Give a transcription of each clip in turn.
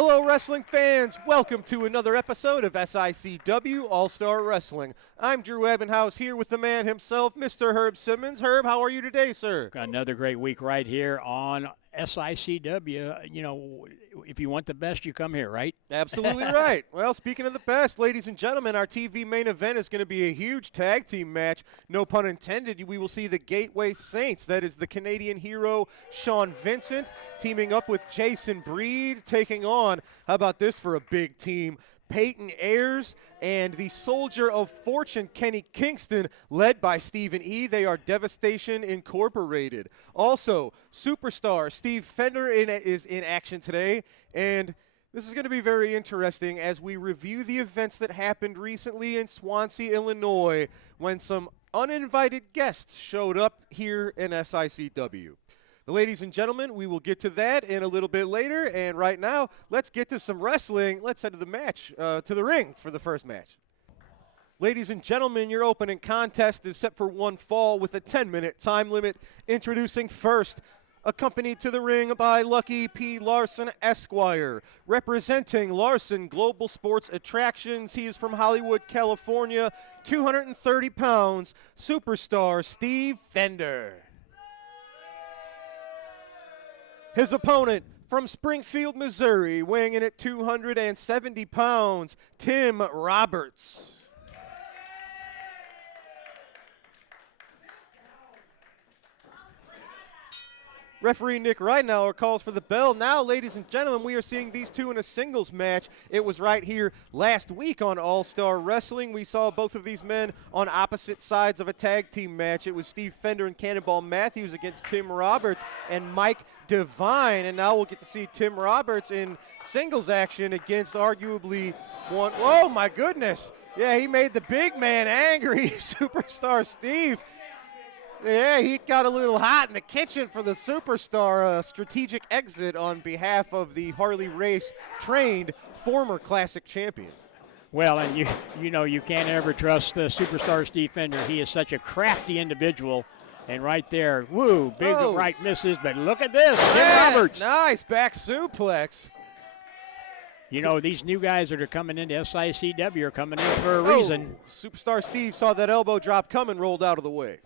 Hello, wrestling fans. Welcome to another episode of SICW All-Star Wrestling. I'm Drew Ebenhouse here with the man himself, Mr. Herb Simmons. Herb, how are you today, sir? Got another great week right here on SICW. You know, if you want the best, you come here, right? Absolutely right. Well, speaking of the best, ladies and gentlemen, our TV main event is going to be a huge tag team match. No pun intended. We will see the Gateway Saints. That is the Canadian hero Sean Vincent teaming up with Jason Breed, taking on, how about this for a big team, Peyton Ayers and the Soldier of Fortune, Kenny Kingston, led by Stephen E. They are Devastation Incorporated. Also, superstar Steve Fender is in action today, and this is going to be very interesting as we review the events that happened recently in Swansea, Illinois, when some uninvited guests showed up here in SICW. Ladies and gentlemen, we will get to that in a little bit later, and right now, let's get to some wrestling. Let's head to the match, to the ring for the first match. Ladies and gentlemen, your opening contest is set for one fall with a 10-minute time limit. Introducing first, accompanied to the ring by Lucky P. Larson, Esquire. Representing Larson Global Sports Attractions, he is from Hollywood, California, 230 pounds, superstar Steve Fender. His opponent from Springfield, Missouri, weighing in at 270 pounds, Tim Roberts. Referee Nick Ridenauer calls for the bell. Now, ladies and gentlemen, we are seeing these two in a singles match. It was right here last week on All-Star Wrestling. We saw both of these men on opposite sides of a tag team match. It was Steve Fender and Cannonball Matthews against Tim Roberts and Mike Devine. And now we'll get to see Tim Roberts in singles action against arguably one. Oh, my goodness. Yeah, he made the big man angry, Superstar Steve. Yeah, he got a little hot in the kitchen for the Superstar strategic exit on behalf of the Harley Race trained former Classic champion. Well, and you know you can't ever trust Superstar Steve Fender. He is such a crafty individual. And right there, woo, big right misses, but look at this, Tim Roberts. Nice back suplex. You know, these new guys that are coming into SICW are coming in for a reason. Superstar Steve saw that elbow drop coming, rolled out of the way.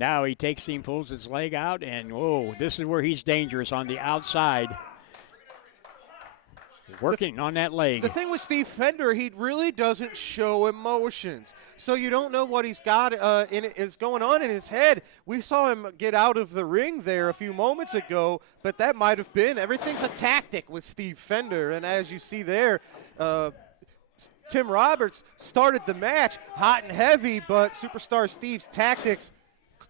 Now he takes him, pulls his leg out, and whoa, this is where he's dangerous on the outside. Working on that leg. The thing with Steve Fender, he really doesn't show emotions. So you don't know what he's got is going on in his head. We saw him get out of the ring there a few moments ago, but that might have been, everything's a tactic with Steve Fender. And as you see there, Tim Roberts started the match hot and heavy, but Superstar Steve's tactics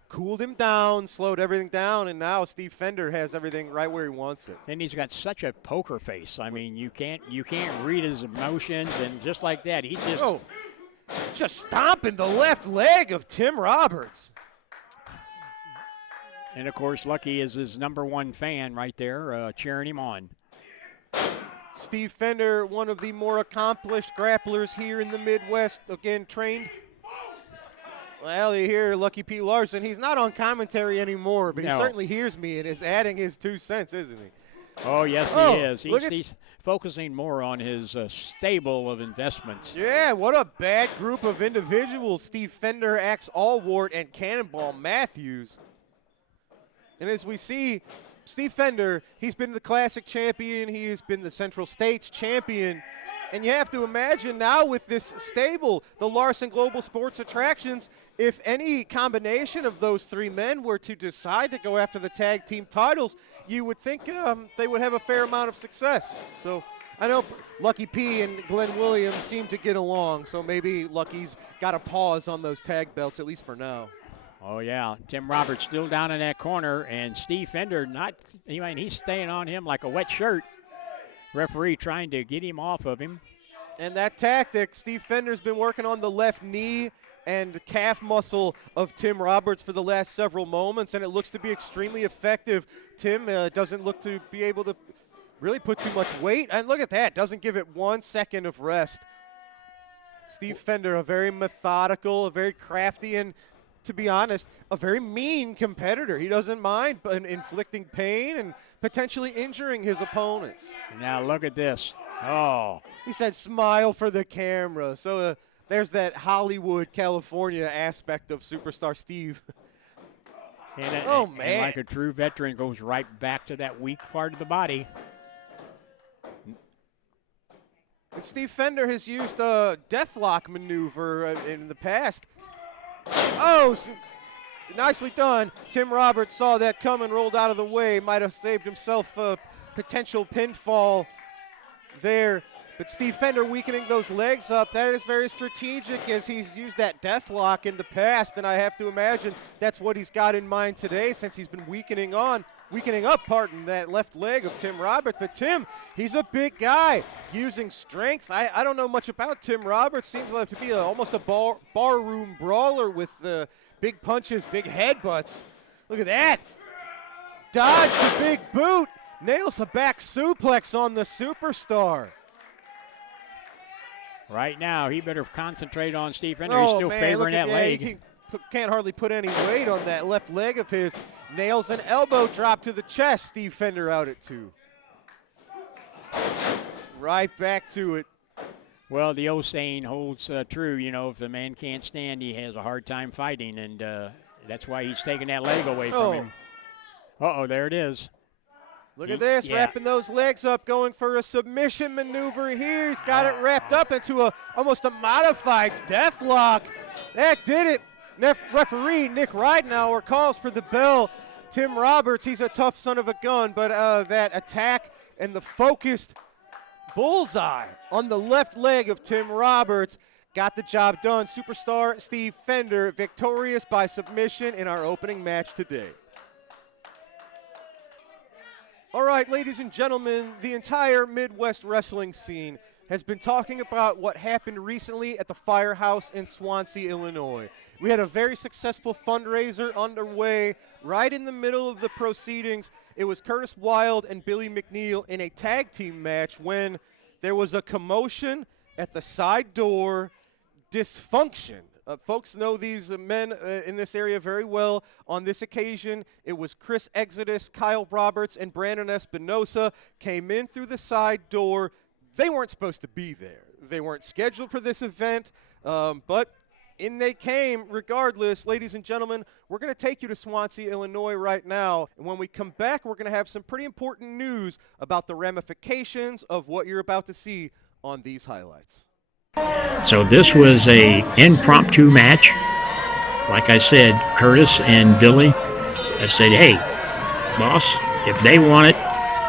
cooled him down, slowed everything down, and now Steve Fender has everything right where he wants it. And he's got such a poker face. I mean, you can't read his emotions, and just like that, he just stomping the left leg of Tim Roberts. And of course, Lucky is his #1 fan right there, cheering him on. Steve Fender, one of the more accomplished grapplers here in the Midwest, again trained. Well, you hear Lucky P. Larson. He's not on commentary anymore, but he certainly hears me and is adding his 2 cents, isn't he? Oh, yes, he is. He's focusing more on his stable of investments. Yeah, what a bad group of individuals. Steve Fender, Axe Allward, and Cannonball Matthews. And as we see, Steve Fender, he's been the Classic champion. He has been the Central States champion. And you have to imagine now with this stable, the Larson Global Sports Attractions, if any combination of those 3 men were to decide to go after the tag team titles, you would think they would have a fair amount of success. So I know Lucky P and Glenn Williams seem to get along, so maybe Lucky's got a pause on those tag belts, at least for now. Oh, yeah. Tim Roberts still down in that corner, and Steve Fender he's staying on him like a wet shirt. Referee trying to get him off of him. And that tactic, Steve Fender's been working on the left knee and calf muscle of Tim Roberts for the last several moments, and it looks to be extremely effective. Tim doesn't look to be able to really put too much weight. And look at that, doesn't give it 1 second of rest. Steve Fender, a very methodical, a very crafty, and to be honest, a very mean competitor. He doesn't mind inflicting pain and potentially injuring his opponents. Now look at this. Oh. He said smile for the camera. So there's that Hollywood, California aspect of Superstar Steve. And like a true veteran, goes right back to that weak part of the body. And Steve Fender has used a deathlock maneuver in the past. Oh, nicely done. Tim Roberts saw that come and rolled out of the way. Might have saved himself a potential pinfall there. But Steve Fender weakening those legs up, that is very strategic as he's used that death lock in the past, and I have to imagine that's what he's got in mind today since he's been weakening up, that left leg of Tim Roberts. But Tim, he's a big guy using strength. I don't know much about Tim Roberts. Seems like to be almost a barroom brawler with big punches, big headbutts. Look at that. Dodge the big boot. Nails a back suplex on the superstar. Right now, he better concentrate on Steve Fender. He's still favoring that leg. He can't hardly put any weight on that left leg of his. Nails an elbow drop to the chest. Steve Fender out at 2. Right back to it. Well, the old saying holds true. You know, if the man can't stand, he has a hard time fighting, and that's why he's taking that leg away from him. Uh-oh, there it is. Look at this, wrapping those legs up, going for a submission maneuver here. He's got it wrapped up into almost a modified death lock. That did it. Referee Nick Ridenauer calls for the bell. Tim Roberts, he's a tough son of a gun, but that attack and the focused bullseye on the left leg of Tim Roberts got the job done. Superstar Steve Fender victorious by submission in our opening match today. All right, ladies and gentlemen, the entire Midwest wrestling scene has been talking about what happened recently at the Firehouse in Swansea, Illinois. We had a very successful fundraiser underway right in the middle of the proceedings. It was Curtis Wilde and Billy McNeil in a tag team match when there was a commotion at the side door, dysfunction. Folks know these men in this area very well. On this occasion, it was Chris Exodus, Kyle Roberts, and Brandon Espinosa came in through the side door. They weren't supposed to be there. They weren't scheduled for this event, but in they came regardless. Ladies and gentlemen, we're going to take you to Swansea, Illinois right now. And when we come back, we're going to have some pretty important news about the ramifications of what you're about to see on these highlights. So this was a impromptu match. Like I said, Curtis and Billy said, hey, boss, if they want it,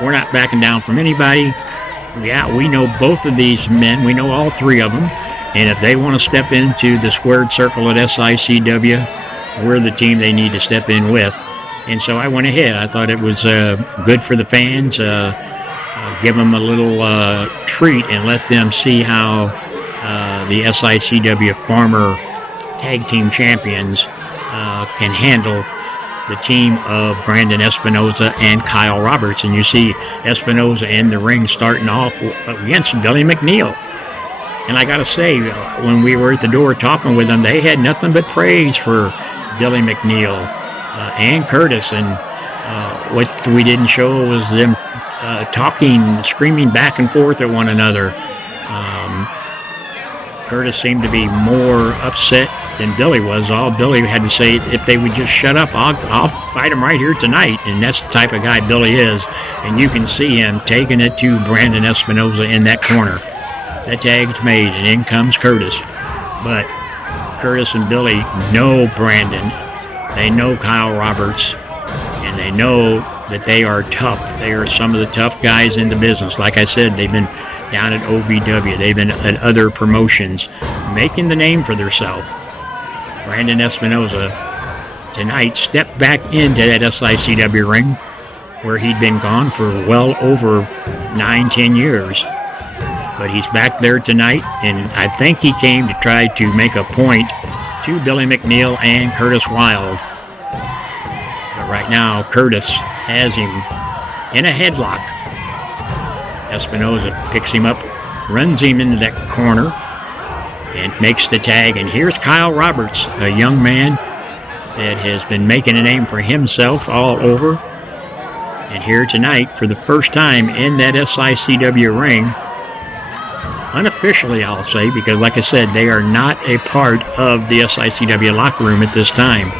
we're not backing down from anybody. Yeah, we know both of these men. We know all three of them. And if they want to step into the squared circle at SICW, we're the team they need to step in with. And so I went ahead. I thought it was good for the fans. Give them a little treat and let them see how the SICW former tag team champions can handle the team of Brandon Espinosa and Kyle Roberts. And you see Espinosa in the ring starting off against Billy McNeil. And I got to say, when we were at the door talking with them, they had nothing but praise for Billy McNeil and Curtis. And what we didn't show was them talking, screaming back and forth at one another. Curtis seemed to be more upset than Billy was. All Billy had to say is, if they would just shut up, I'll fight him right here tonight. And that's the type of guy Billy is. And you can see him taking it to Brandon Espinosa in that corner. That tag's made, and in comes Curtis. But Curtis and Billy know Brandon. They know Kyle Roberts. And they know that they are tough. They are some of the tough guys in the business. Like I said, they've been down at OVW. They've been at other promotions, making the name for themselves. Brandon Espinosa tonight stepped back into that SICW ring where he'd been gone for well over 9-10 years. But he's back there tonight, and I think he came to try to make a point to Billy McNeil and Curtis Wilde. But right now, Curtis has him in a headlock. Espinosa picks him up, runs him into that corner, and makes the tag. And here's Kyle Roberts, a young man that has been making a name for himself all over. And here tonight, for the first time in that SICW ring, unofficially I'll say, because like I said, they are not a part of the SICW locker room at this time.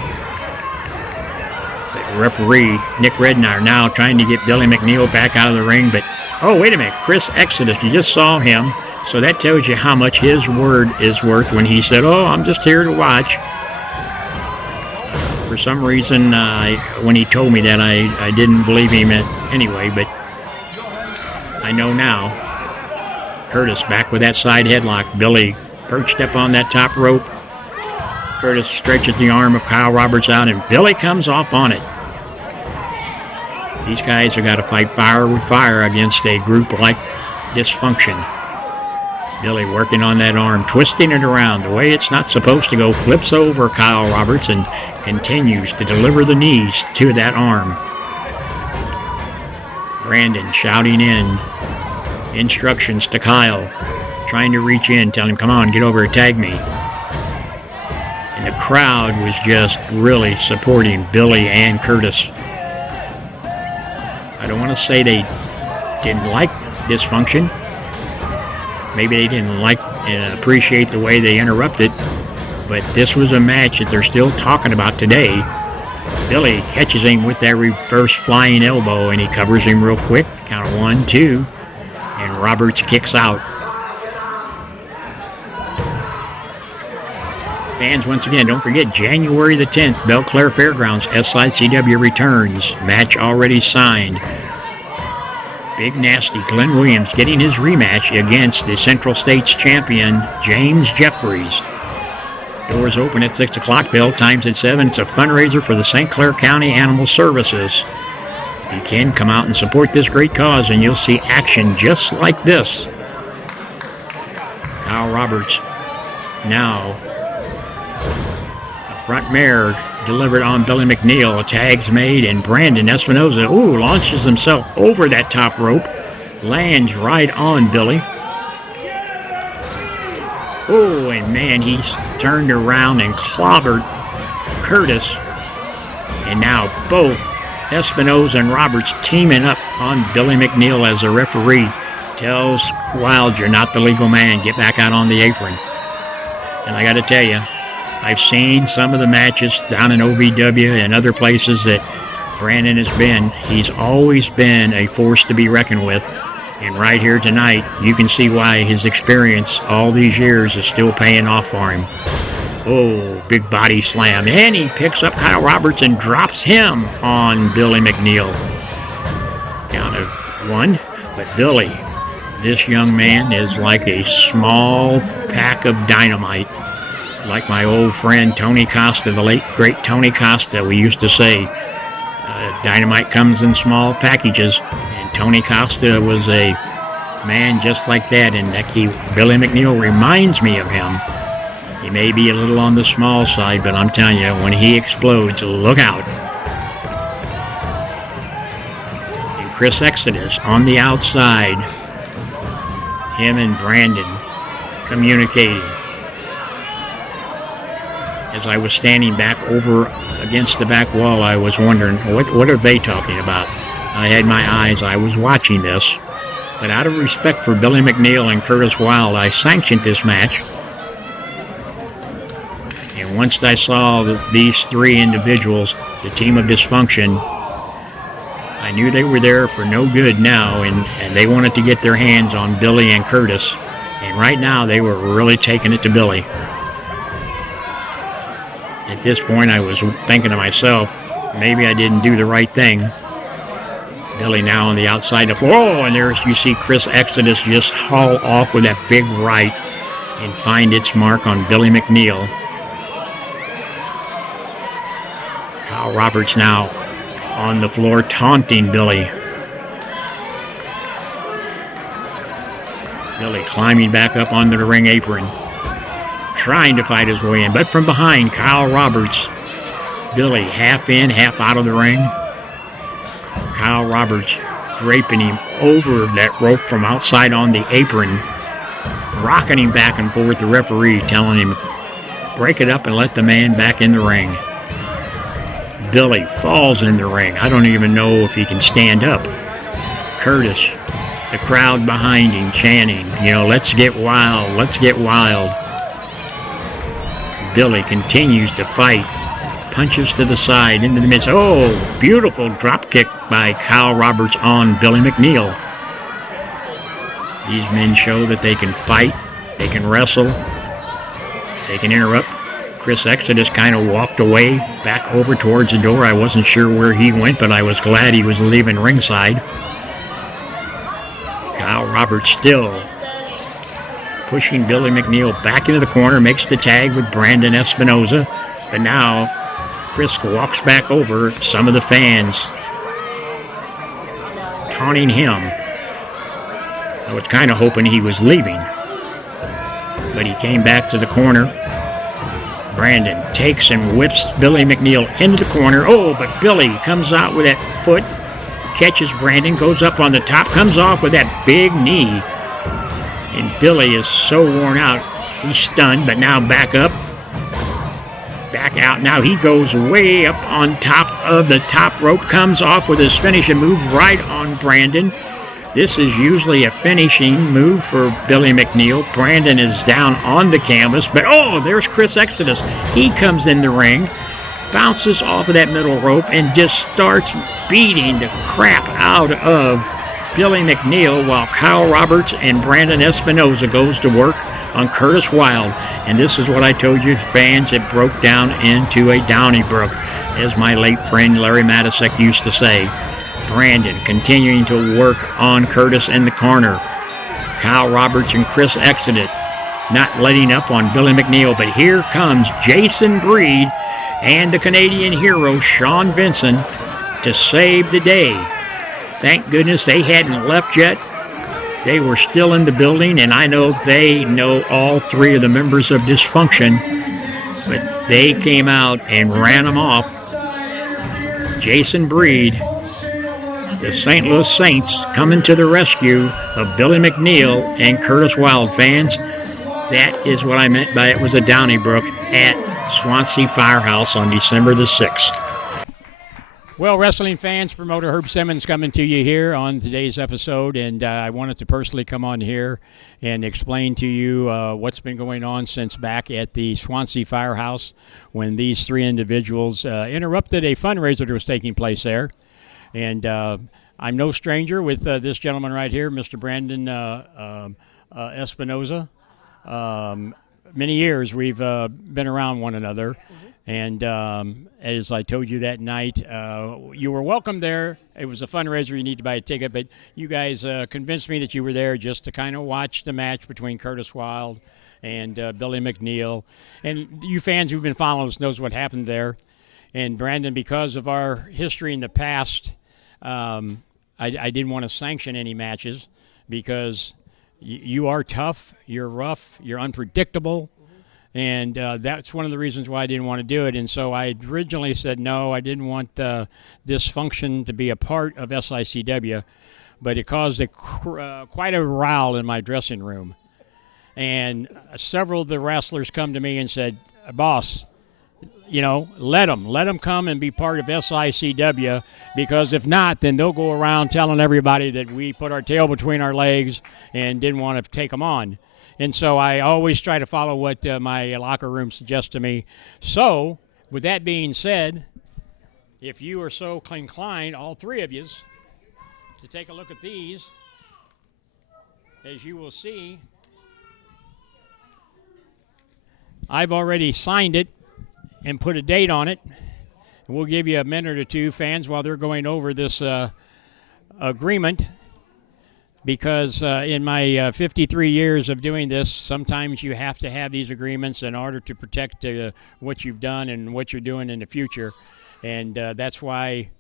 The referee, Nick Rednar, now trying to get Billy McNeil back out of the ring, but, oh, wait a minute, Chris Exodus, you just saw him, so that tells you how much his word is worth when he said, oh, I'm just here to watch. For some reason, when he told me that, I didn't believe him anyway, but I know now. Curtis back with that side headlock. Billy perched up on that top rope. Curtis stretches the arm of Kyle Roberts out, and Billy comes off on it. These guys have got to fight fire with fire against a group like Dysfunction. Billy working on that arm, twisting it around the way it's not supposed to go, flips over Kyle Roberts and continues to deliver the knees to that arm. Brandon shouting in instructions to Kyle, trying to reach in, telling him, come on, get over, tag me. And the crowd was just really supporting Billy and Curtis. I don't want to say they didn't like Dysfunction. Maybe they didn't like and appreciate the way they interrupted, but this was a match that they're still talking about today. Billy catches him with that reverse flying elbow, and he covers him real quick. Count of 1, 2, and Roberts kicks out. Fans, once again, don't forget, January the 10th, Belle Claire Fairgrounds, SICW returns. Match already signed. Big Nasty Glenn Williams getting his rematch against the Central States champion, James Jeffries. Doors open at 6 o'clock, bell times at 7. It's a fundraiser for the St. Clair County Animal Services. If you can, come out and support this great cause, and you'll see action just like this. Kyle Roberts now. A front mare delivered on Billy McNeil. A tag's made, and Brandon Espinoza, launches himself over that top rope. Lands right on Billy. And man, he's turned around and clobbered Curtis. And now both Espinoza and Roberts teaming up on Billy McNeil as the referee tells Wild, you're not the legal man. Get back out on the apron. And I got to tell you, I've seen some of the matches down in OVW and other places that Brandon has been. He's always been a force to be reckoned with. And right here tonight, you can see why his experience all these years is still paying off for him. Big body slam. And he picks up Kyle Roberts and drops him on Billy McNeil. Count of 1. But Billy, this young man is like a small pack of dynamite. Like my old friend Tony Costa, the late great Tony Costa, we used to say, dynamite comes in small packages, and Tony Costa was a man just like that, and Billy McNeil reminds me of him. He may be a little on the small side, but I'm telling you, when he explodes, look out. And Chris Exodus on the outside, him and Brandon communicating. As I was standing back over against the back wall, I was wondering, what are they talking about? I had my eyes, I was watching this. But out of respect for Billy McNeil and Curtis Wild, I sanctioned this match. And once I saw these three individuals, the team of Dysfunction, I knew they were there for no good now, and they wanted to get their hands on Billy and Curtis. And right now, they were really taking it to Billy. At this point, I was thinking to myself, maybe I didn't do the right thing. Billy now on the outside of the floor. And there's, you see Chris Exodus just haul off with that big right and find its mark on Billy McNeil. Kyle Roberts now on the floor taunting Billy. Billy climbing back up onto the ring apron, trying to fight his way in, but from behind, Kyle Roberts. Billy half in, half out of the ring. Kyle Roberts draping him over that rope from outside on the apron, rocking him back and forth. The referee telling him, break it up and let the man back in the ring. Billy falls in the ring. I don't even know if he can stand up. Curtis, the crowd behind him chanting, let's get wild, let's get wild. Billy continues to fight. Punches to the side, into the midst. Oh, beautiful drop kick by Kyle Roberts on Billy McNeil. These men show that they can fight, they can wrestle, they can interrupt. Chris Exodus kind of walked away, back over towards the door. I wasn't sure where he went, but I was glad he was leaving ringside. Kyle Roberts still pushing Billy McNeil back into the corner, makes the tag with Brandon Espinoza, but now Chris walks back over. Some of the fans taunting him. I was kind of hoping he was leaving, but he came back to the corner. Brandon takes and whips Billy McNeil into the corner. Oh, but Billy comes out with that foot, catches Brandon, goes up on the top, comes off with that big knee. And Billy is so worn out, he's stunned, but now back up. Back out. Now he goes way up on top of the top rope, comes off with his finishing move right on Brandon. This is usually a finishing move for Billy McNeil. Brandon is down on the canvas, but oh, there's Chris Exodus. He comes in the ring, bounces off of that middle rope, and just starts beating the crap out of Billy McNeil while Kyle Roberts and Brandon Espinoza goes to work on Curtis Wild. And this is what I told you, fans, it broke down into a Donnybrook, as my late friend Larry Matisek used to say. Brandon continuing to work on Curtis in the corner. Kyle Roberts and Chris Exodus not letting up on Billy McNeil, but here comes Jason Breed and the Canadian hero Sean Vinson to save the day. Thank goodness they hadn't left yet. They were still in the building, and I know they know all three of the members of Dysfunction, but they came out and ran them off. Jason Breed, the St. Louis Saints, coming to the rescue of Billy McNeil and Curtis Wild. Fans, that is what I meant by it was a Donnybrook at Swansea Firehouse on December the 6th. Well, wrestling fans, promoter Herb Simmons coming to you here on today's episode, and I wanted to personally come on here and explain to you what's been going on since back at the Swansea Firehouse when these three individuals interrupted a fundraiser that was taking place there. And I'm no stranger with this gentleman right here, Mr. Brandon Espinoza. Many years we've been around one another. And as I told you that night, you were welcome there. It was a fundraiser. You need to buy a ticket. But you guys convinced me that you were there just to kind of watch the match between Curtis Wild and Billy McNeil. And you fans who've been following us knows what happened there. And, Brandon, because of our history in the past, I didn't want to sanction any matches because you are tough, you're rough, you're unpredictable. And that's one of the reasons why I didn't want to do it. And so I originally said no, I didn't want Dysfunction to be a part of SICW, but it caused quite a row in my dressing room. And several of the wrestlers come to me and said, boss, let them come and be part of SICW, because if not, then they'll go around telling everybody that we put our tail between our legs and didn't want to take them on. And so I always try to follow what my locker room suggests to me. So, with that being said, if you are so inclined, all three of you, to take a look at these, as you will see, I've already signed it and put a date on it. We'll give you a minute or two, fans, while they're going over this agreement. Because in my 53 years of doing this, sometimes you have to have these agreements in order to protect what you've done and what you're doing in the future. And that's why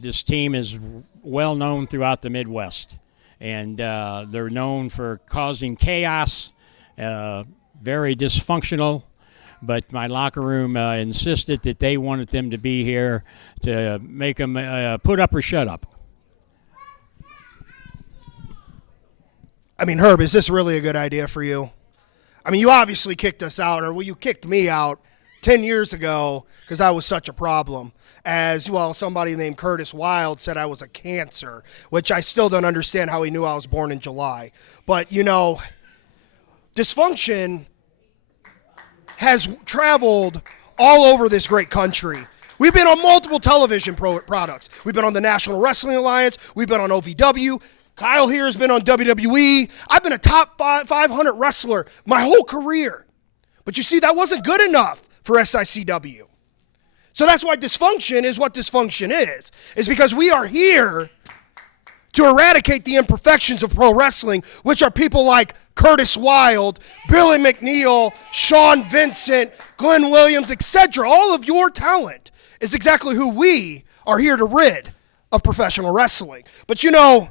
this team is well known throughout the Midwest. And they're known for causing chaos, very dysfunctional. But my locker room insisted that they wanted them to be here to make them put up or shut up. I mean, Herb, is this really a good idea for you? I mean, you obviously kicked us out, or you kicked me out 10 years ago, because I was such a problem, as well, somebody named Curtis Wilde said I was a cancer, which I still don't understand how he knew I was born in July. But, you know, dysfunction has traveled all over this great country. We've been on multiple television products. We've been on the National Wrestling Alliance. We've been on OVW. Kyle here has been on WWE. I've been a top 500 wrestler my whole career. But you see, that wasn't good enough for SICW. So that's why dysfunction is what dysfunction is because we are here to eradicate the imperfections of pro wrestling, which are people like Curtis Wilde, Billy McNeil, Sean Vincent, Glenn Williams, etc. All of your talent is exactly who we are here to rid of professional wrestling. But you know,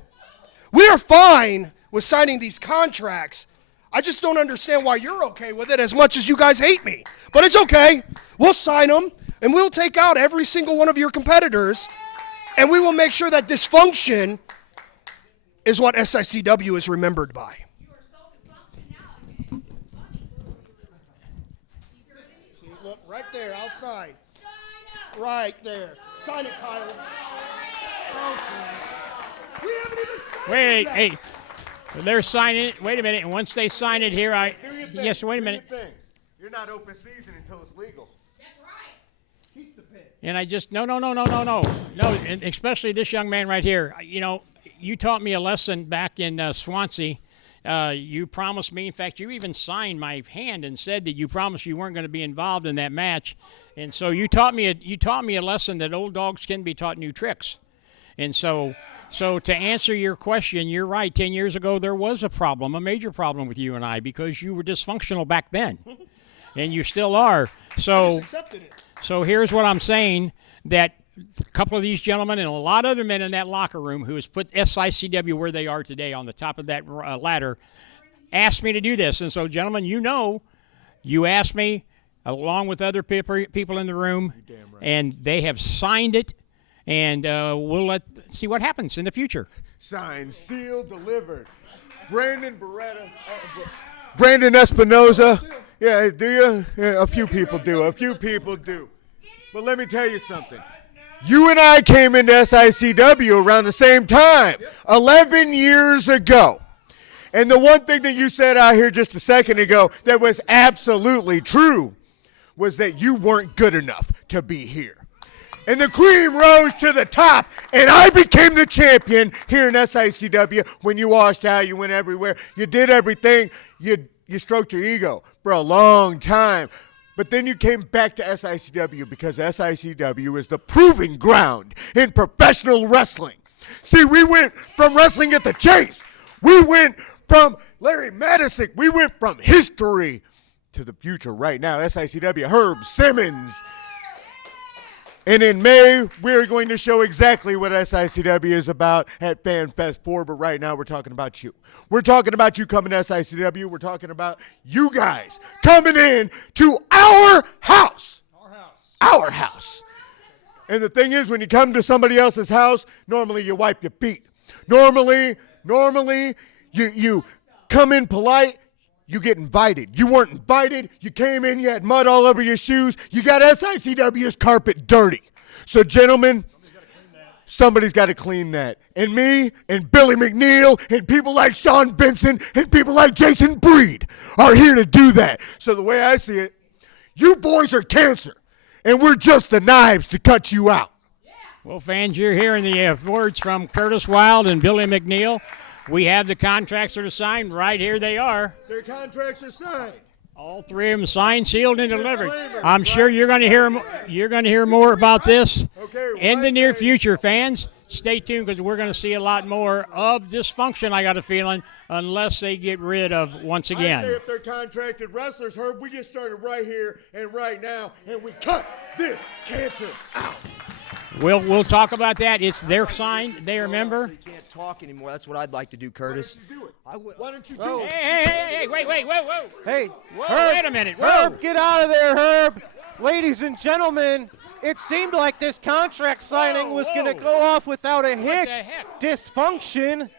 we are fine with signing these contracts. I just don't understand why you're okay with it as much as you guys hate me. But it's okay. We'll sign them, and we'll take out every single one of your competitors, and we will make sure that dysfunction is what SICW is remembered by. You are so dysfunctional now. See, look, right there, I'll sign. Right there. Sign it, Kyle. Okay. We haven't even signed Wait, it yet. hey. They're signing it. Wait a minute. And once they sign it here, Do your thing. yes, wait a minute. Do your thing. You're not open season until it's legal. That's right. Keep the pin. And I just, no, and especially this young man right here. You know, you taught me a lesson back in Swansea. You promised me, in fact, you even signed my hand and said that you promised you weren't going to be involved in that match. And so you taught me a lesson that old dogs can be taught new tricks. And so to answer your question, you're right. 10 years ago, there was a problem, a major problem with you and I, because you were dysfunctional back then, and you still are. So, Accepted it. so here's what I'm saying, that a couple of these gentlemen and a lot of other men in that locker room who has put SICW where they are today on the top of that ladder asked me to do this. And so, gentlemen, you know, you asked me along with other people in the room, and they have signed it, and we'll see what happens in the future. Signed, sealed, delivered. Brandon Beretta. Brandon Espinoza. Yeah, do you? Yeah, a few people do. A few people do. But let me tell you something. You and I came into SICW around the same time, 11 years ago. And the one thing that you said out here just a second ago that was absolutely true was that you weren't good enough to be here. And the cream rose to the top, and I became the champion here in SICW. When you washed out, you went everywhere. You did everything. You stroked your ego for a long time. But then you came back to SICW because SICW is the proving ground in professional wrestling. See, we went from wrestling at the Chase. We went from Larry Madison. We went from history to the future right now. SICW, Herb Simmons. And in May, we're going to show exactly what SICW is about at FanFest 4, but right now we're talking about you. We're talking about you coming to SICW. We're talking about you guys coming in to our house. Our house. And the thing is, when you come to somebody else's house, normally you wipe your feet. Normally, you come in polite. You get invited. You weren't invited. You came in, you had mud all over your shoes. You got SICW's carpet dirty. So, gentlemen, somebody's got to clean that. And me and Billy McNeil and people like Sean Benson and people like Jason Breed are here to do that. So the way I see it, you boys are cancer, and we're just the knives to cut you out. Well, fans, you're hearing the words from Curtis Wilde and Billy McNeil. We have the contracts that are signed. Right here they are. Their contracts are signed. All three of them signed, sealed, and delivered. I'm sure you're going to hear more about this in the near future, fans. Stay tuned because we're going to see a lot more of dysfunction, I got a feeling, unless they get rid of once I again. say if they're contracted wrestlers, Herb, we get started right here and right now, and we cut this cancer out. We'll talk about that. They're signed. They remember. So you can't talk anymore. That's what I'd like to do, Curtis. Why don't you do it? Hey, wait, whoa. Hey, Whoa, Herb, wait a minute. Whoa. Herb, get out of there, Herb. Ladies and gentlemen, it seemed like this contract signing was going to go off without a hitch. the heck? Dysfunction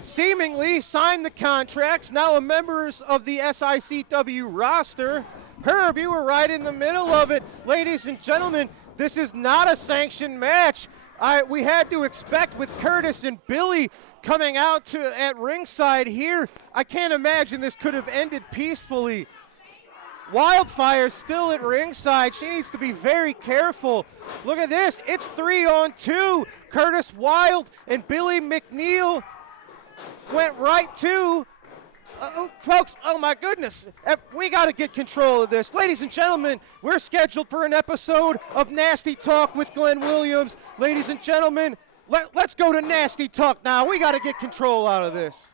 seemingly signed the contracts, now members of the SICW roster. Herb, you were right in the middle of it. Ladies and gentlemen, this is not a sanctioned match. We had to expect with Curtis and Billy coming out at ringside here. I can't imagine this could have ended peacefully. Wildfire's still at ringside. She needs to be very careful. Look at this. It's 3-on-2. Curtis Wild and Billy McNeil went right to. Folks, oh my goodness. We got to get control of this. Ladies and gentlemen, we're scheduled for an episode of Nasty Talk with Glenn Williams. Ladies and gentlemen, let's go to Nasty Talk now. We got to get control out of this.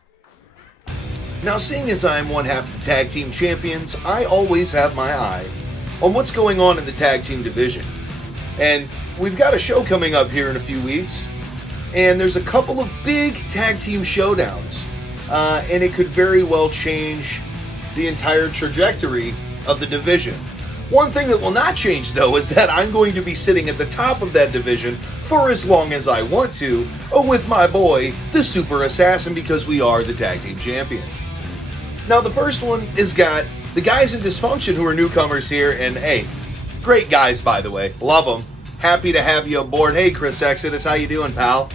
Now, seeing as I'm one half of the tag team champions, I always have my eye on what's going on in the tag team division. And we've got a show coming up here in a few weeks, and there's a couple of big tag team showdowns, and it could very well change the entire trajectory of the division. One thing that will not change, though, is that I'm going to be sitting at the top of that division for as long as I want to, with my boy, the Super Assassin, because we are the tag team champions. Now, the first one is got the guys in Dysfunction who are newcomers here, and hey, great guys, by the way. Love them. Happy to have you aboard. Hey, Chris Exodus, how you doing, pal?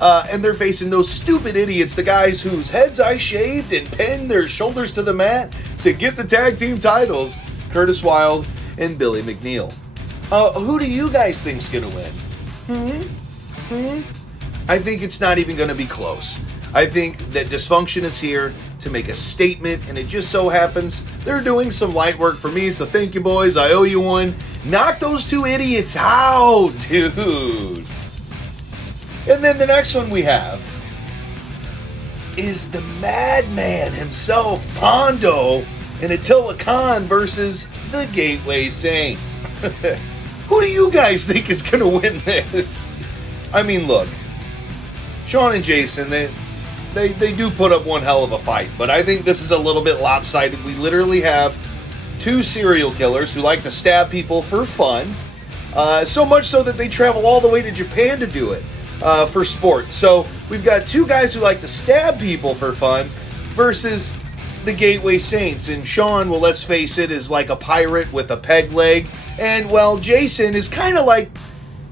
And they're facing those stupid idiots, the guys whose heads I shaved and pinned their shoulders to the mat to get the tag team titles, Curtis Wild and Billy McNeil. Who do you guys think's gonna win? I think it's not even gonna be close. I think that Dysfunction is here to make a statement, and it just so happens they're doing some light work for me, so thank you, boys. I owe you one. Knock those two idiots out, dude. And then the next one we have is the madman himself, Pondo, and Attila Khan versus the Gateway Saints. Who do you guys think is going to win this? I mean, look, Sean and Jason, they do put up one hell of a fight, but I think this is a little bit lopsided. We literally have two serial killers who like to stab people for fun, so much so that they travel all the way to Japan to do it for sport. So we've got two guys who like to stab people for fun versus the Gateway Saints. And Sean, well, let's face it, is like a pirate with a peg leg. And, well, Jason is kind of like,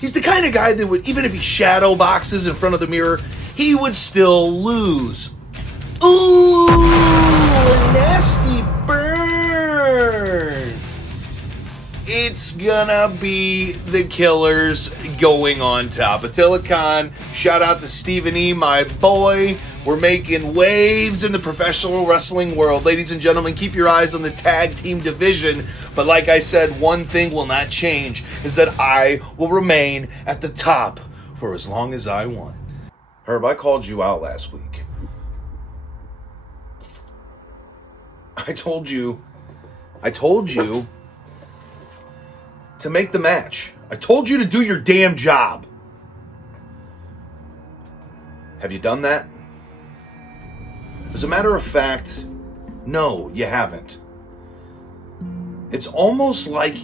he's the kind of guy that would, even if he shadow boxes in front of the mirror, he would still lose. Ooh, a nasty burn. It's gonna be the Killers going on top. Attila Khan, shout out to Stephen E., my boy. We're making waves in the professional wrestling world. Ladies and gentlemen, keep your eyes on the tag team division. But like I said, one thing will not change, is that I will remain at the top for as long as I want. Herb, I called you out last week. I told you to make the match. I told you to do your damn job. Have you done that? As a matter of fact, no, you haven't. It's almost like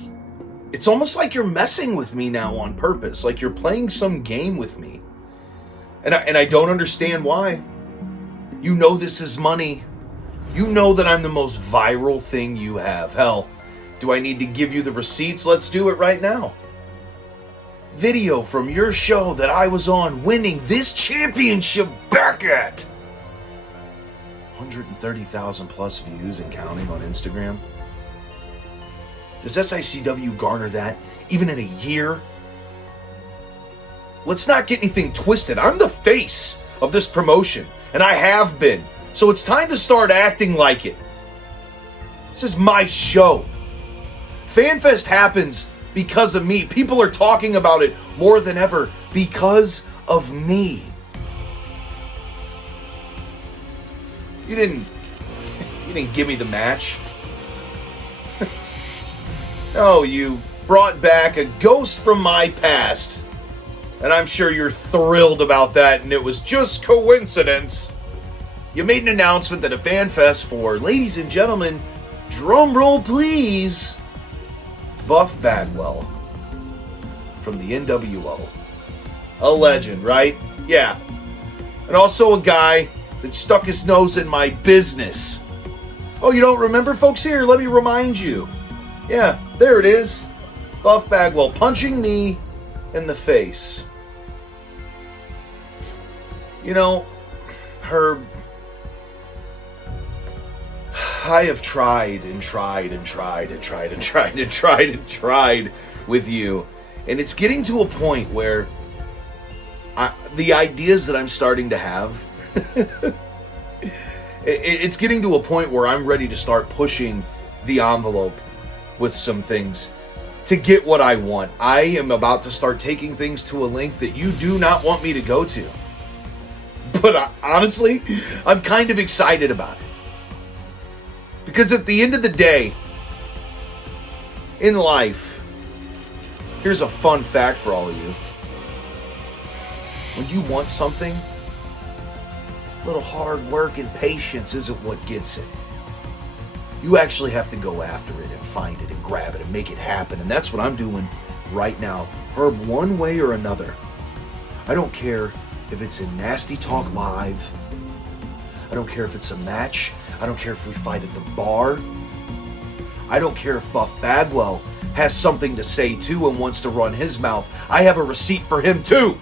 you're messing with me now on purpose, like you're playing some game with me. And I don't understand why. You know this is money. You know that I'm the most viral thing you have. Hell, do I need to give you the receipts? Let's do it right now. Video from your show that I was on winning this championship back at 130,000 plus views and counting on Instagram. Does SICW garner that even in a year? Let's not get anything twisted. I'm the face of this promotion, and I have been. So it's time to start acting like it. This is my show. FanFest happens because of me. People are talking about it more than ever because of me. You didn't give me the match. No, you brought back a ghost from my past. And I'm sure you're thrilled about that, and it was just coincidence. You made an announcement at a FanFest for, ladies and gentlemen, drum roll please, Buff Bagwell from the NWO. A legend, right? Yeah. And also a guy that stuck his nose in my business. Oh, you don't remember, folks? Here, let me remind you. Yeah, there it is. Buff Bagwell punching me in the face. You know, Herb, I have tried and tried and tried and tried and tried and tried and tried with you. And it's getting to a point where the ideas that I'm starting to have, it's getting to a point where I'm ready to start pushing the envelope with some things to get what I want. I am about to start taking things to a length that you do not want me to go to. But honestly, I'm kind of excited about it. Because at the end of the day, in life, here's a fun fact for all of you. When you want something, a little hard work and patience isn't what gets it. You actually have to go after it and find it and grab it and make it happen. And that's what I'm doing right now. Herb, one way or another. I don't care if it's in Nasty Talk Live. I don't care if it's a match. I don't care if we fight at the bar. I don't care if Buff Bagwell has something to say too and wants to run his mouth. I have a receipt for him too.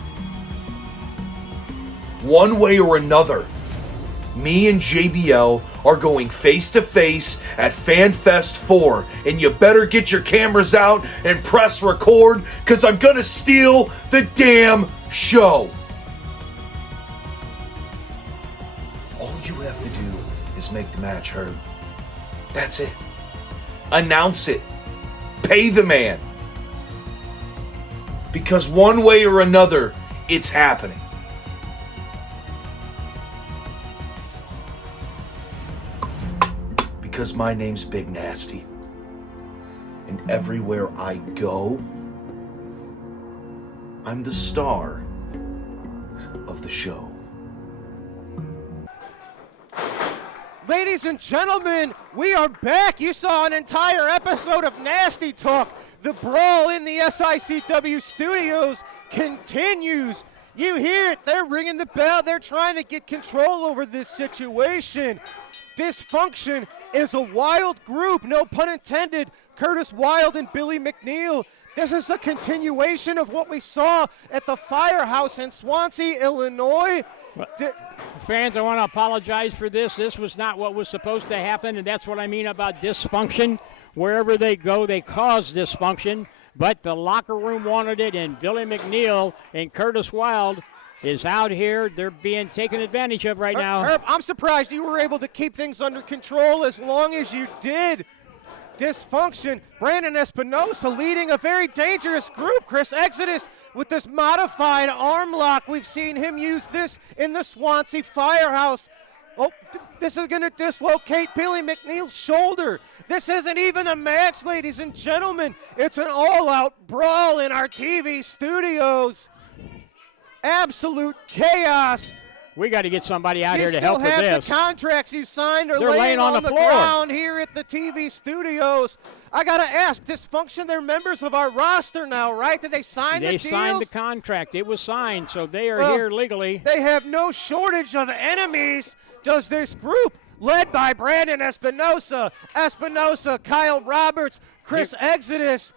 One way or another, me and JBL are going face to face at FanFest 4, and you better get your cameras out and press record, because I'm gonna steal the damn show. All you have to do is make the match, Herb. That's it. Announce it. Pay the man. Because one way or another, it's happening. Because my name's Big Nasty. And everywhere I go, I'm the star of the show. Ladies and gentlemen, we are back. You saw an entire episode of Nasty Talk. The brawl in the SICW studios continues. You hear it. They're ringing the bell. They're trying to get control over this situation. Dysfunction is a wild group, no pun intended. Curtis Wilde and Billy McNeil. This is a continuation of what we saw at the Firehouse in Swansea, Illinois. Fans, I want to apologize for this. This was not what was supposed to happen, and that's what I mean about dysfunction. Wherever they go, they cause dysfunction, but the locker room wanted it, and Billy McNeil and Curtis Wilde is out here. They're being taken advantage of right now. Herb, I'm surprised you were able to keep things under control as long as you did. Dysfunction, Brandon Espinosa leading a very dangerous group. Chris Exodus with this modified arm lock. We've seen him use this in the Swansea Firehouse. Oh, this is going to dislocate Billy McNeil's shoulder. This isn't even a match, ladies and gentlemen. It's an all-out brawl in our TV studios. Absolute chaos. We got to get somebody out here to help with You still have this. the contracts you signed are They're laying on the floor ground here at the TV studios. I got to ask, Dysfunction, they're members of our roster now, right? Did they sign the deals? They signed the contract. It was signed, so they are here legally. They have no shortage of enemies, does this group, led by Brandon Espinosa, Kyle Roberts, Chris Exodus.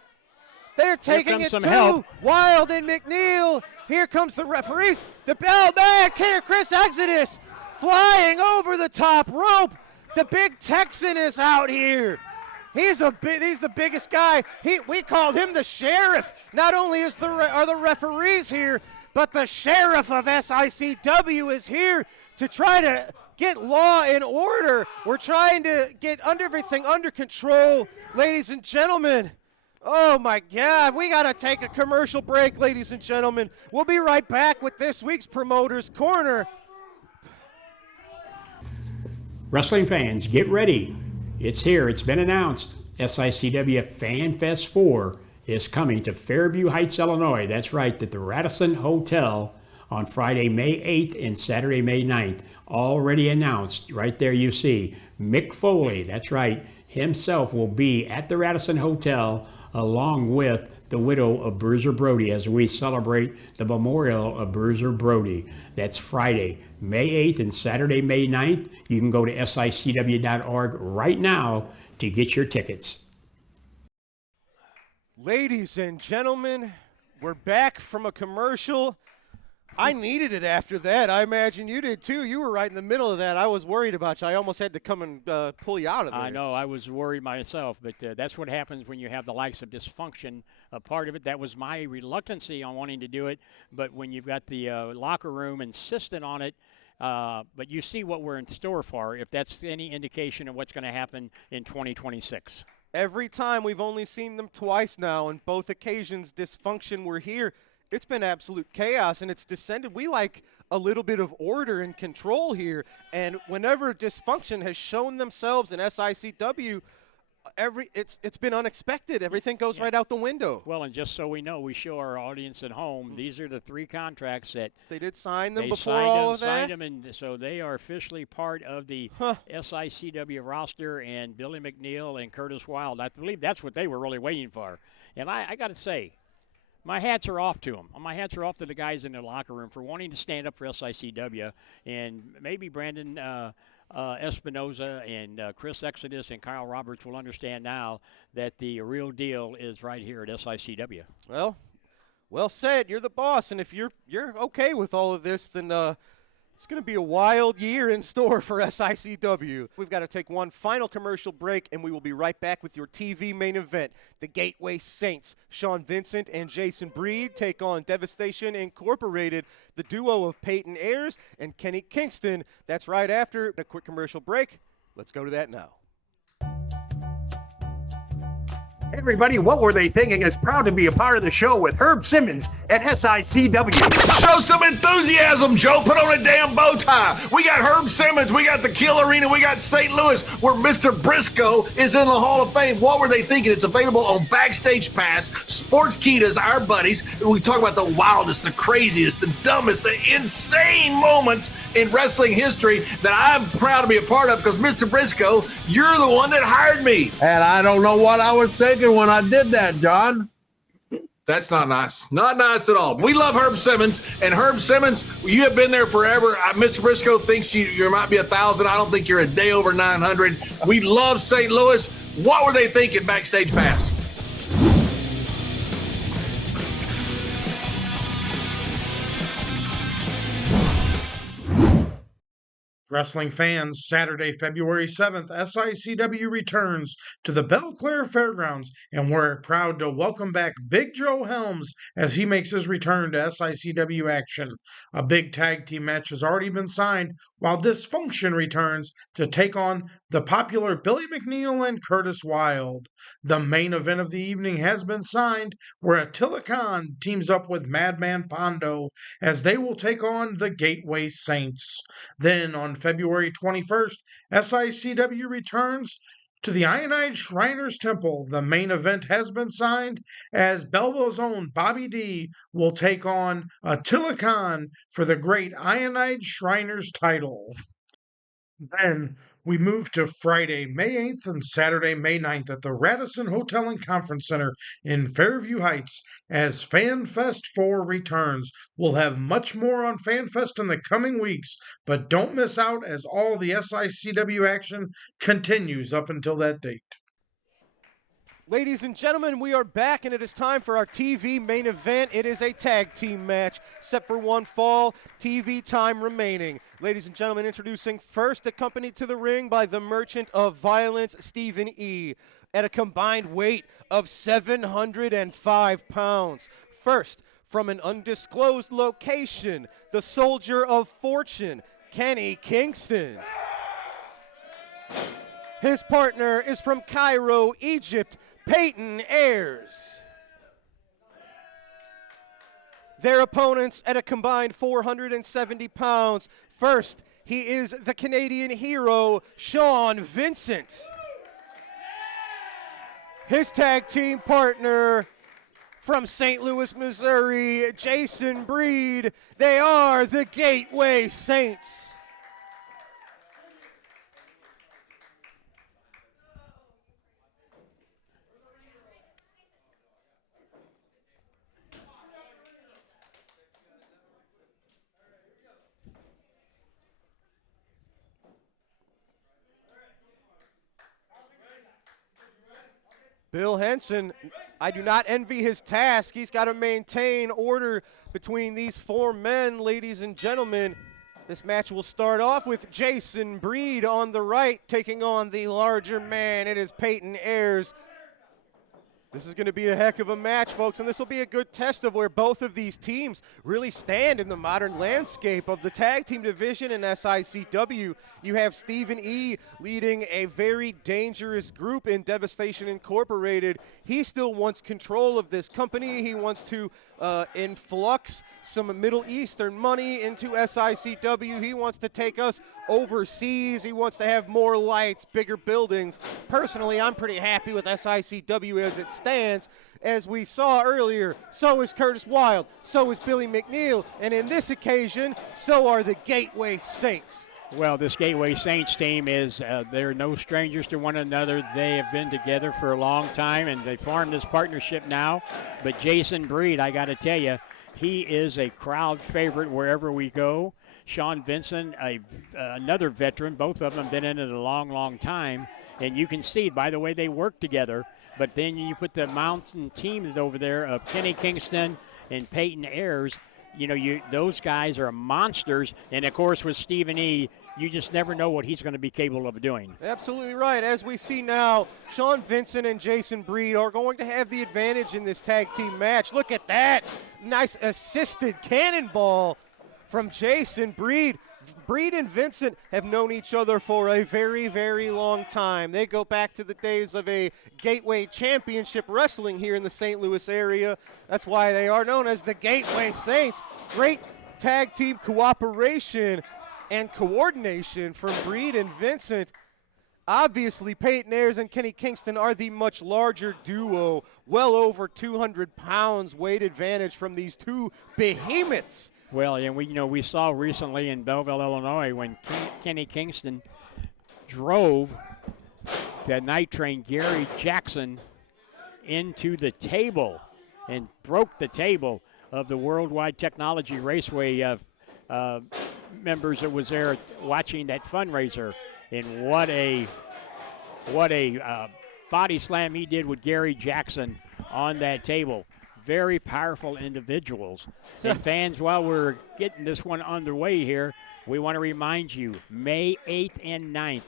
They're taking it to help. Wild and McNeil. Here comes the referees. The bell back here, Chris Exodus flying over the top rope. The big Texan is out here. He's the biggest guy. We called him the sheriff. Not only are the referees here, but the sheriff of SICW is here to try to get law and order. We're trying to get everything under control, ladies and gentlemen. Oh, my God. We got to take a commercial break, ladies and gentlemen. We'll be right back with this week's Promoter's Corner. Wrestling fans, get ready. It's here. It's been announced. SICW FanFest 4 is coming to Fairview Heights, Illinois. That's right, at the Radisson Hotel on Friday, May 8th and Saturday, May 9th. Already announced. Right there you see Mick Foley. That's right. Himself will be at the Radisson Hotel along with the widow of Bruiser Brody as we celebrate the memorial of Bruiser Brody. That's Friday, May 8th and Saturday, May 9th. You can go to SICW.org right now to get your tickets. Ladies and gentlemen, we're back from a commercial. I needed it after that. I imagine you did too. You were right in the middle of that. I was worried about you. I almost had to come and pull you out of there. I know. I was worried myself, but that's what happens when you have the likes of dysfunction. A part of it, that was my reluctancy on wanting to do it, but when you've got the locker room insistent on it, but you see what we're in store for, if that's any indication of what's going to happen in 2026. Every time, we've only seen them twice now, and both occasions dysfunction were here. It's been absolute chaos, and it's descended. We like a little bit of order and control here, and whenever dysfunction has shown themselves in SICW, it's been unexpected. Everything goes right out the window. Well, and just so we know, we show our audience at home, these are the 3 contracts that they did sign them they before signed all them, of that. signed them, and so they are officially part of the SICW roster. And Billy McNeil and Curtis Wild, I believe that's what they were really waiting for. And I got to say, my hats are off to them. My hats are off to the guys in the locker room for wanting to stand up for SICW, and maybe Brandon Espinoza and Chris Exodus and Kyle Roberts will understand now that the real deal is right here at SICW. Well said. You're the boss, and if you're okay with all of this, then it's going to be a wild year in store for SICW. We've got to take one final commercial break, and we will be right back with your TV main event. The Gateway Saints, Sean Vincent and Jason Breed, take on Devastation Incorporated, the duo of Peyton Ayers and Kenny Kingston. That's right after a quick commercial break. Let's go to that now. Hey everybody, What Were They Thinking is proud to be a part of the show with Herb Simmons at SICW. Show some enthusiasm, Joe. Put on a damn bow tie. We got Herb Simmons. We got the Kill Arena. We got St. Louis, where Mr. Briscoe is in the Hall of Fame. What Were They Thinking? It's available on Backstage Pass. Sportskeeda's our buddies. We talk about the wildest, the craziest, the dumbest, the insane moments in wrestling history that I'm proud to be a part of because, Mr. Briscoe, you're the one that hired me. And I don't know what I was thinking when I did that, John. That's not nice. Not nice at all. We love Herb Simmons. And Herb Simmons, you have been there forever. Mr. Briscoe thinks you might be 1,000. I don't think you're a day over 900. We love St. Louis. What were they thinking, Backstage Pass? Wrestling fans, Saturday, February 7th, SICW returns to the Belle Claire Fairgrounds, and we're proud to welcome back Big Joe Helms as he makes his return to SICW action. A big tag team match has already been signed, while Dysfunction returns to take on the popular Billy McNeil and Curtis Wild. The main event of the evening has been signed, where Attila Khan teams up with Madman Pondo as they will take on the Gateway Saints. Then on February 21st, SICW returns to the Ionized Shriners Temple. The main event has been signed as Belleville's own Bobby D will take on Attila Khan for the great Ionized Shriners title. Then we move to Friday, May 8th and Saturday, May 9th at the Radisson Hotel and Conference Center in Fairview Heights as FanFest 4 returns. We'll have much more on FanFest in the coming weeks, but don't miss out as all the SICW action continues up until that date. Ladies and gentlemen, we are back, and it is time for our TV main event. It is a tag team match, except for one fall, TV time remaining. Ladies and gentlemen, introducing first, accompanied to the ring by the Merchant of Violence, Stephen E., at a combined weight of 705 pounds. First, from an undisclosed location, the Soldier of Fortune, Kenny Kingston. His partner is from Cairo, Egypt, Peyton Ayers. Their opponents at a combined 470 pounds. First, he is the Canadian hero, Sean Vincent. His tag team partner from St. Louis, Missouri, Jason Breed. They are the Gateway Saints. Bill Henson, I do not envy his task. He's got to maintain order between these four men, ladies and gentlemen. This match will start off with Jason Breed on the right taking on the larger man. It is Peyton Ayers. This is going to be a heck of a match, folks, and this will be a good test of where both of these teams really stand in the modern landscape of the tag team division in SICW. You have Stephen E. leading a very dangerous group in Devastation Incorporated. He still wants control of this company. He wants to influx some Middle Eastern money into SICW. He wants to take us overseas. He wants to have more lights, bigger buildings. Personally, I'm pretty happy with SICW as it stands. As we saw earlier, so is Curtis Wilde, so is Billy McNeil, and in this occasion, so are the Gateway Saints. Well, this Gateway Saints team is, they're no strangers to one another. They have been together for a long time, and they formed this partnership now. But Jason Breed, I got to tell you, he is a crowd favorite wherever we go. Sean Vincent, another veteran, both of them been in it a long, long time. And you can see, by the way, they work together. But then you put the mountain team over there of Kenny Kingston and Peyton Ayers. You know, those guys are monsters. And, of course, with Stephen E., you just never know what he's going to be capable of doing. Absolutely right. As we see now, Sean Vincent and Jason Breed are going to have the advantage in this tag team match. Look at that. Nice assisted cannonball from Jason Breed. Breed and Vincent have known each other for a very, very long time. They go back to the days of a Gateway Championship Wrestling here in the St. Louis area. That's why they are known as the Gateway Saints. Great tag team cooperation and coordination from Breed and Vincent. Obviously, Peyton Ayers and Kenny Kingston are the much larger duo. Well over 200 pounds weight advantage from these two behemoths. Well, and we saw recently in Belleville, Illinois, when Kenny Kingston drove the night train Gary Jackson into the table and broke the table of the Worldwide Technology Raceway members that was there watching that fundraiser. And what a body slam he did with Gary Jackson on that table. Very powerful individuals. And fans, while we're getting this one underway here, we want to remind you, May 8th and 9th,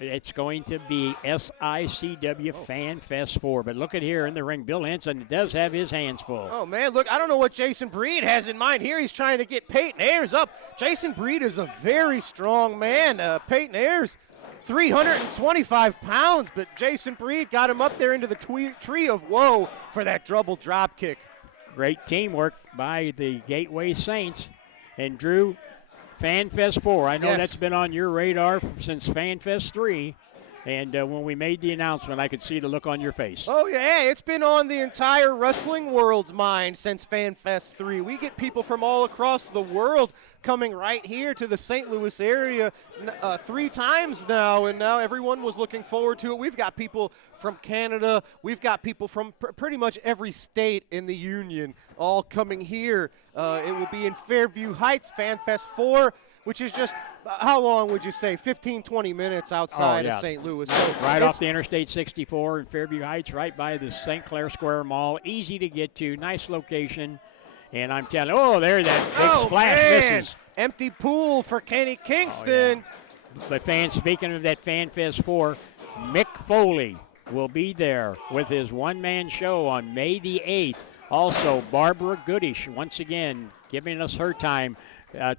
it's going to be SICW Fan Fest 4. But look at here in the ring, Bill Henson does have his hands full. Oh, man, look, I don't know what Jason Breed has in mind here. He's trying to get Peyton Ayers up. Jason Breed is a very strong man. Peyton Ayers, 325 pounds, but Jason Breed got him up there into the tree of woe for that double drop kick. Great teamwork by the Gateway Saints. And Drew, FanFest 4, I know that's been on your radar since FanFest 3. And when we made the announcement, I could see the look on your face. Oh, yeah, it's been on the entire wrestling world's mind since FanFest 3. We get people from all across the world coming right here to the St. Louis area 3 times now, and now everyone was looking forward to it. We've got people from Canada. We've got people from pretty much every state in the Union all coming here. It will be in Fairview Heights, FanFest 4. Which is just, how long would you say, 15, 20 minutes outside of St. Louis. So right off the Interstate 64 in Fairview Heights, right by the St. Clair Square Mall. Easy to get to, nice location. And I'm telling you, there that big splash misses. Empty pool for Kenny Kingston. But fans, speaking of that FanFest 4, Mick Foley will be there with his one-man show on May the 8th. Also, Barbara Goodish, once again, giving us her time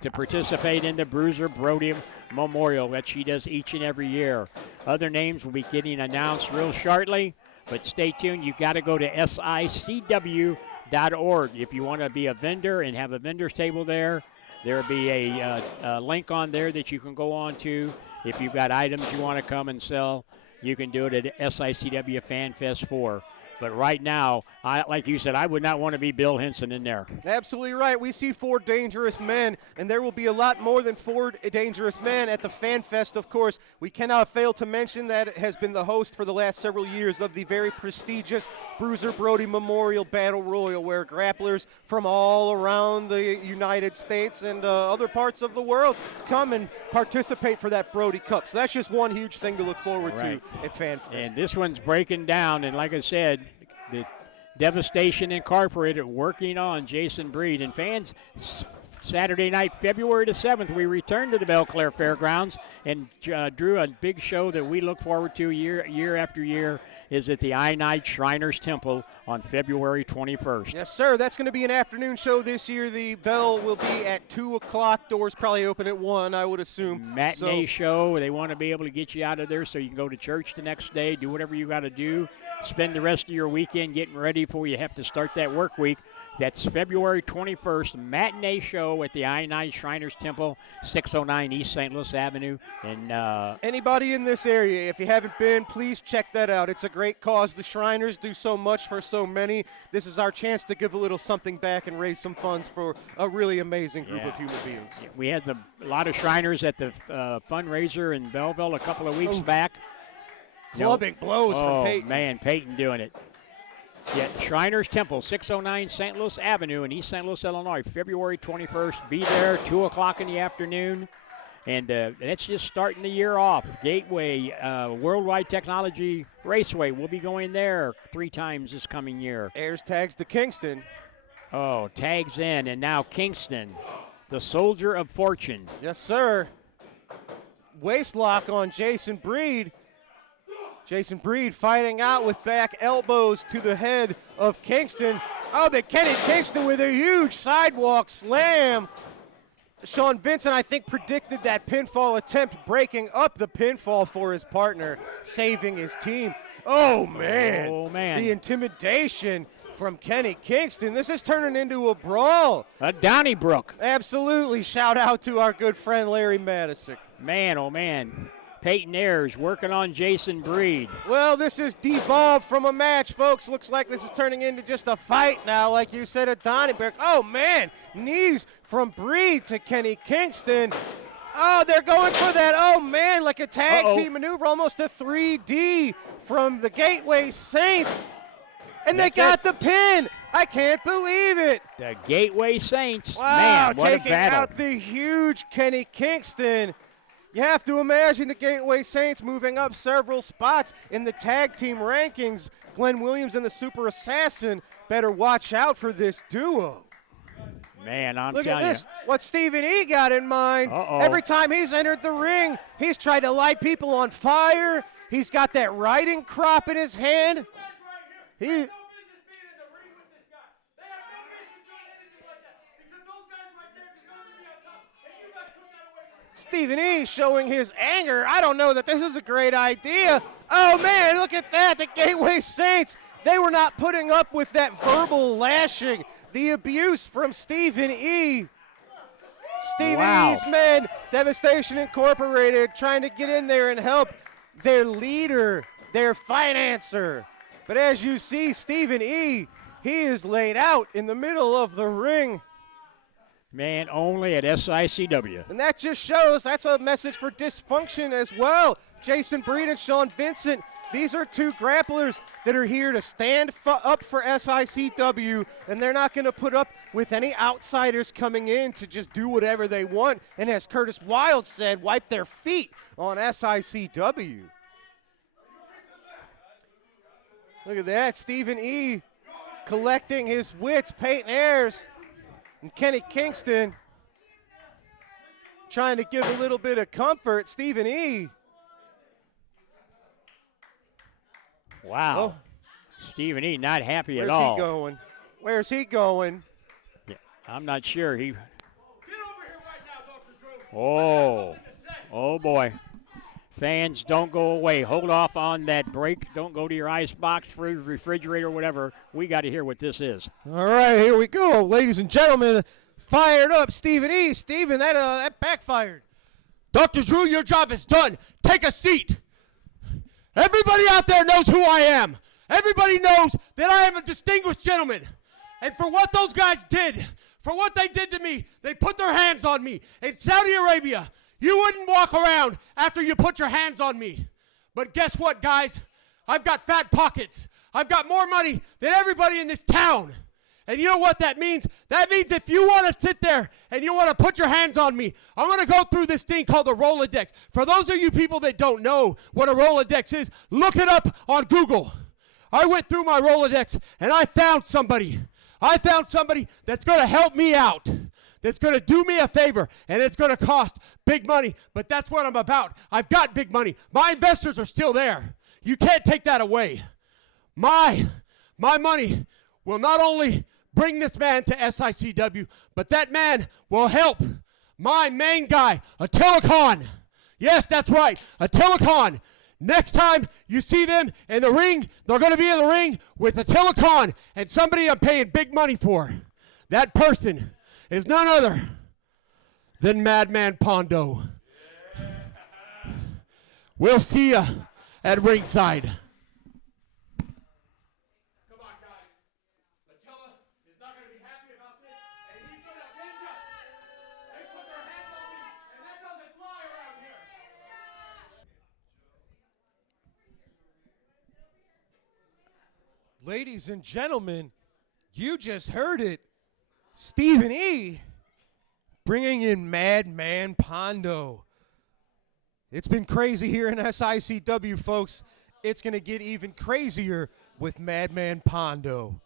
to participate in the Bruiser Brody Memorial that she does each and every year. Other names will be getting announced real shortly, but stay tuned. You've got to go to SICW.org if you want to be a vendor and have a vendor's table there. There will be a link on there that you can go on to. If you've got items you want to come and sell, you can do it at SICW FanFest 4. But right now, like you said, I would not want to be Bill Henson in there. Absolutely right. We see 4 dangerous men, and there will be a lot more than 4 dangerous men at the Fan Fest, of course. We cannot fail to mention that it has been the host for the last several years of the very prestigious Bruiser Brody Memorial Battle Royal, where grapplers from all around the United States and other parts of the world come and participate for that Brody Cup. So that's just one huge thing to look forward to at Fan Fest. And this one's breaking down, and like I said, the Devastation Incorporated working on Jason Breed. And fans, Saturday night, February the 7th, we return to the Belle Claire Fairgrounds, and Drew, a big show that we look forward to year after year is at the I-Night Shriners Temple on February 21st. Yes, sir. That's going to be an afternoon show this year. The bell will be at 2 o'clock. Doors probably open at 1, I would assume. Matinee show. They want to be able to get you out of there so you can go to church the next day, do whatever you got to do. Spend the rest of your weekend getting ready before you have to start that work week. That's February 21st, matinee show at the I-9 Shriners Temple, 609 East St. Louis Avenue. And anybody in this area, if you haven't been, please check that out. It's a great cause. The Shriners do so much for so many. This is our chance to give a little something back and raise some funds for a really amazing group of human beings. We had a lot of Shriners at the fundraiser in Belleville a couple of weeks back. Clubbing blows from Peyton. Oh, man, Peyton doing it. Yeah, Shriners Temple, 609 St. Louis Avenue in East St. Louis, Illinois, February 21st. Be there, 2 o'clock in the afternoon. And that's just starting the year off. Gateway, Worldwide Technology Raceway. We'll be going there 3 times this coming year. Ayers tags to Kingston. Oh, tags in. And now Kingston, the Soldier of Fortune. Yes, sir. Waist lock on Jason Breed. Jason Breed fighting out with back elbows to the head of Kingston. Oh, but Kenny Kingston with a huge sidewalk slam. Sean Vincent, I think, predicted that pinfall attempt, breaking up the pinfall for his partner, saving his team. Oh, man. Oh, man. The intimidation from Kenny Kingston. This is turning into a brawl. A Donnybrook. Absolutely. Shout out to our good friend Larry Madisick. Man, oh, man. Peyton Ayers working on Jason Breed. Well, this is devolved from a match, folks. Looks like this is turning into just a fight now, like you said, at Donnybrook. Oh, man. Knees from Breed to Kenny Kingston. Oh, they're going for that. Oh, man, like a tag team maneuver, almost a 3D from the Gateway Saints. And they got the pin. I can't believe it. The Gateway Saints. Wow, man, what taking a battle. out the huge Kenny Kingston. You have to imagine the Gateway Saints moving up several spots in the tag team rankings. Glenn Williams and the Super Assassin better watch out for this duo. Man, I'm Look telling at this. What Stephen E. got in mind. Every time he's entered the ring, he's tried to light people on fire. He's got that riding crop in his hand. Stephen E. showing his anger. I don't know that this is a great idea. Oh, man, look at that. The Gateway Saints, they were not putting up with that verbal lashing, the abuse from Stephen E. Stephen E.'s men, Devastation Incorporated, trying to get in there and help their leader, their financer. But as you see, Stephen E., he is laid out in the middle of the ring. Man, only at SICW. And that just shows that's a message for dysfunction as well. Jason Breed and Sean Vincent, these are 2 grapplers that are here to stand up for SICW, and they're not going to put up with any outsiders coming in to just do whatever they want. And as Curtis Wilde said, wipe their feet on SICW. Look at that, Stephen E. collecting his wits, Peyton Ayers. And Kenny Kingston trying to give a little bit of comfort. Stephen E. Wow. Stephen E. not happy at all. Where's he going? Where's he going? Yeah, I'm not sure. He. Oh. Oh, boy. Fans, don't go away. Hold off on that break. Don't go to your ice box, fridge, refrigerator, whatever. We got to hear what this is. All right, here we go, ladies and gentlemen. Fired up, Stephen E. Stephen, that backfired. Dr. Drew, your job is done. Take a seat. Everybody out there knows who I am. Everybody knows that I am a distinguished gentleman. And for what those guys did, for what they did to me, they put their hands on me. In Saudi Arabia, you wouldn't walk around after you put your hands on me. But guess what, guys? I've got fat pockets. I've got more money than everybody in this town. And you know what that means? That means if you want to sit there and you want to put your hands on me, I'm going to go through this thing called the Rolodex. For those of you people that don't know what a Rolodex is, look it up on Google. I went through my Rolodex and I found somebody. I found somebody that's going to help me out, that's going to do me a favor, and it's going to cost big money. But that's what I'm about. I've got big money. My investors are still there. You can't take that away. My money will not only bring this man to SICW, but that man will help my main guy, Attila Khan. Yes, that's right, Attila Khan. Next time you see them in the ring, they're going to be in the ring with Attila Khan and somebody I'm paying big money for. That person is none other than Madman Pondo. We'll see you at ringside. Ladies and gentlemen, you just heard it. Stephen E. bringing in Madman Pondo. It's been crazy here in SICW, folks. It's going to get even crazier with Madman Pondo.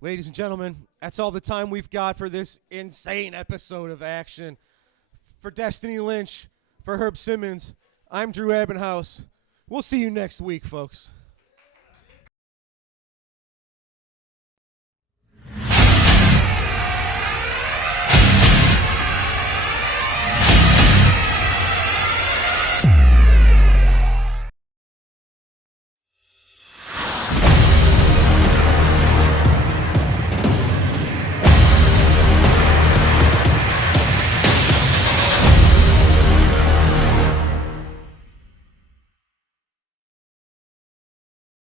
Ladies and gentlemen, that's all the time we've got for this insane episode of action. For Destiny Lynch, for Herb Simmons, I'm Drew Ebenhouse. We'll see you next week, folks.